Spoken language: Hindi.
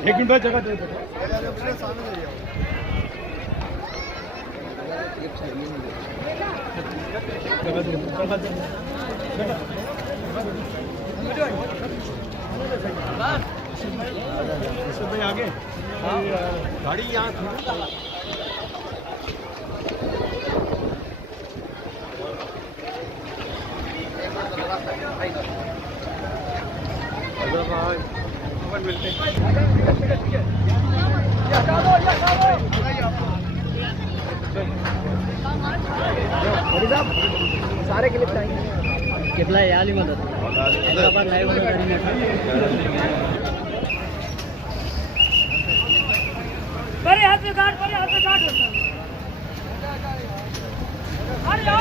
एक मिनट जगह दे भाई आगे गाड़ी यहाँ सारे क्लिप चाहिए कितना याली मदद लाइव बड़े हाथ में काट अरे आओ